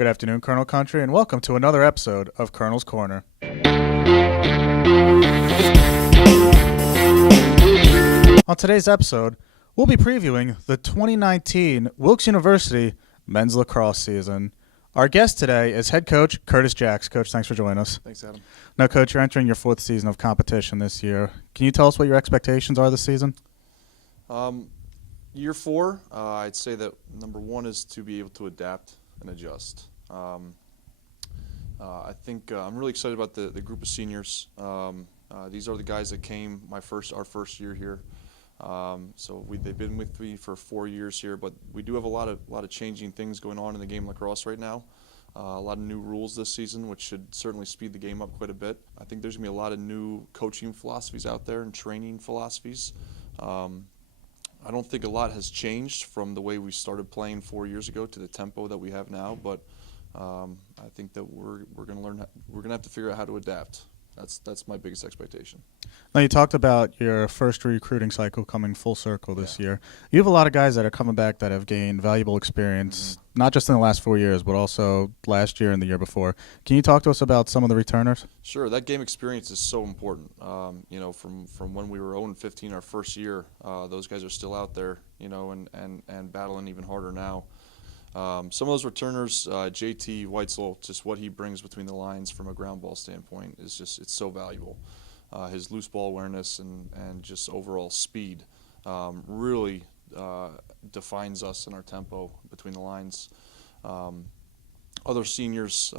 Good afternoon, Colonel Country, and welcome to another episode of Colonel's Corner. On today's episode, we'll be previewing the 2019 Wilkes University men's lacrosse season. Our guest today is head coach Curtis Jaques. Coach, thanks for joining us. Thanks, Adam. Now, Coach, you're entering your fourth season of competition this year. Can you tell us what your expectations are this season? Year four, I'd say that number one is to be able to adapt and adjust. I think I'm really excited about the group of seniors. These are the guys that came our first year here. So they've been with me for 4 years here, but we do have a lot of changing things going on in the game of lacrosse right now. A lot of new rules this season, which should certainly speed the game up quite a bit. I think there's going to be a lot of new coaching philosophies out there and training philosophies. I don't think a lot has changed from the way we started playing 4 years ago to the tempo that we have now, but I think that we're going to learn. We're going to have to figure out how to adapt. That's my biggest expectation. Now, you talked about your first recruiting cycle coming full circle this year. You have a lot of guys that are coming back that have gained valuable experience, not just in the last 4 years, but also last year and the year before. Can you talk to us about some of the returners? Sure. That game experience is so important. From when we were 0-15 our first year, those guys are still out there, and battling even harder now. Some of those returners, JT Weitzel, just what he brings between the lines from a ground ball standpoint it's so valuable. His loose ball awareness and just overall speed really defines us in our tempo between the lines. Other seniors,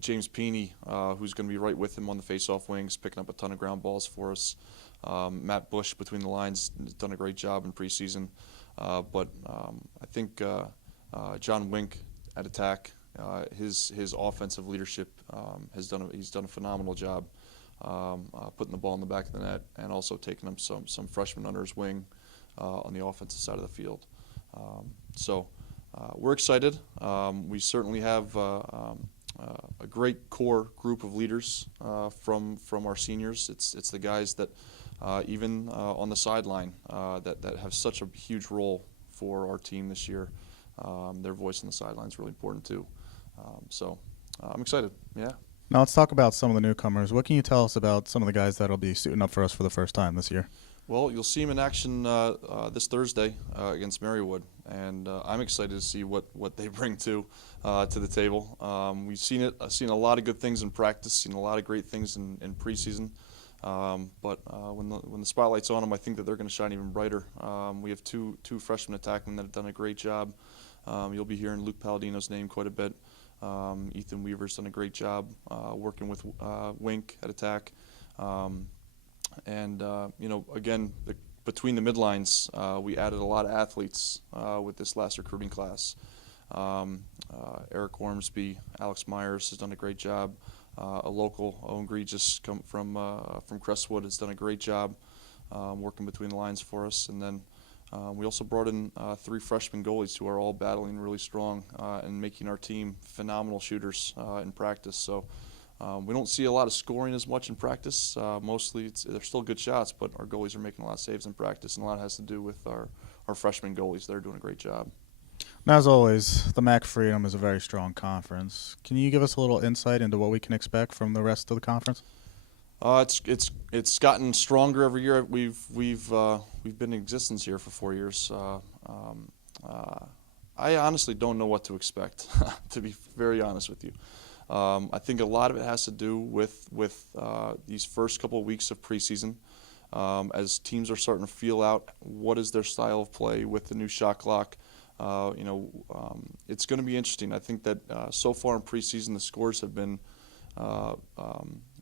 James Peeney, who's going to be right with him on the face-off wings, picking up a ton of ground balls for us. Matt Bush between the lines has done a great job in preseason. But I think John Wink at attack, his offensive leadership he's done a phenomenal job putting the ball in the back of the net and also taking him some freshmen under his wing on the offensive side of the field. So we're excited. We certainly have a great core group of leaders from our seniors. It's the guys that even on the sideline that have such a huge role for our team this year. Their voice on the sideline is really important too. So I'm excited. Yeah. Now let's talk about some of the newcomers. What can you tell us about some of the guys that will be suiting up for us for the first time this year? Well, you'll see him in action this Thursday against Marywood, and I'm excited to see what they bring to the table. I've seen a lot of good things in practice, seen a lot of great things in preseason. But when the spotlight's on them, I think that they're going to shine even brighter. We have two freshman attackmen that have done a great job. You'll be hearing Luke Palladino's name quite a bit. Ethan Weaver's done a great job working with Wink at attack. Again, between the midlines, we added a lot of athletes with this last recruiting class. Eric Ormsby, Alex Myers has done a great job. A local, Owen Regis, come from Crestwood, has done a great job working between the lines for us. And then we also brought in 3 freshman goalies who are all battling really strong and making our team phenomenal shooters in practice. So we don't see a lot of scoring as much in practice. Mostly they're still good shots, but our goalies are making a lot of saves in practice, and a lot has to do with our freshman goalies. They're doing a great job. Now, as always, the MAC Freedom is a very strong conference. Can you give us a little insight into what we can expect from the rest of the conference? It's gotten stronger every year. We've been in existence here for 4 years. I honestly don't know what to expect, to be very honest with you. I think a lot of it has to do with these first couple of weeks of preseason, as teams are starting to feel out what is their style of play with the new shot clock. It's going to be interesting. I think that so far in preseason, the scores have been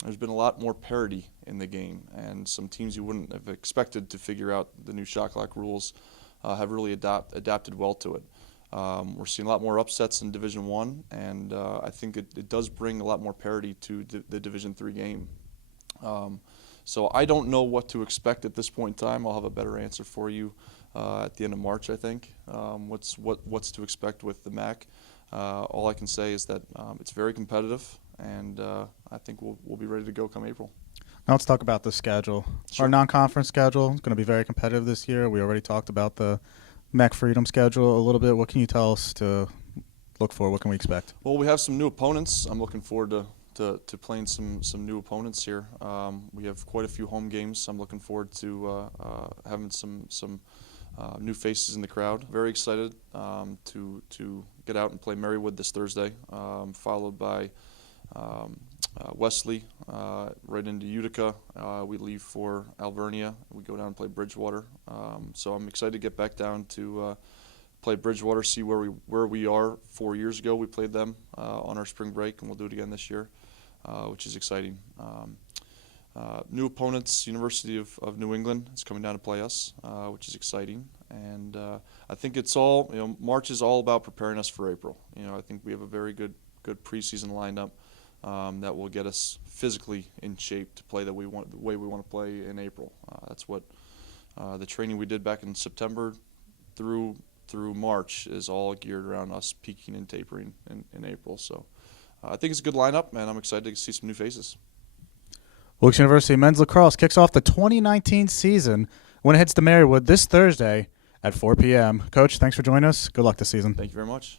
there's been a lot more parity in the game, and some teams you wouldn't have expected to figure out the new shot clock rules have really adapted well to it. We're seeing a lot more upsets in Division I, and I think it does bring a lot more parity to the Division III game. So I don't know what to expect at this point in time. I'll have a better answer for you at the end of March, I think, what's to expect with the MAC. All I can say is that it's very competitive, and I think we'll be ready to go come April. Now let's talk about the schedule. Sure. Our non-conference schedule is going to be very competitive this year. We already talked about the MAC Freedom schedule a little bit. What can you tell us to look for? What can we expect? Well, we have some new opponents. I'm looking forward to playing some new opponents here. We have quite a few home games. I'm looking forward to having some new faces in the crowd. Very excited to get out and play Marywood this Thursday, followed by Wesley, right into Utica. We leave for Alvernia. We go down and play Bridgewater. So I'm excited to get back down to play Bridgewater, see where we are. 4 years ago we played them on our spring break, and we'll do it again this year, which is exciting. New opponents, University of New England is coming down to play us, which is exciting. And I think it's all, March is all about preparing us for April. I think we have a very good preseason lineup that will get us physically in shape to play the way we want to play in April. That's what the training we did back in September through March is all geared around us peaking and tapering in April. So I think it's a good lineup, and I'm excited to see some new faces. Wilkes University men's lacrosse kicks off the 2019 season when it heads to Marywood this Thursday at 4 p.m. Coach, thanks for joining us. Good luck this season. Thank you very much.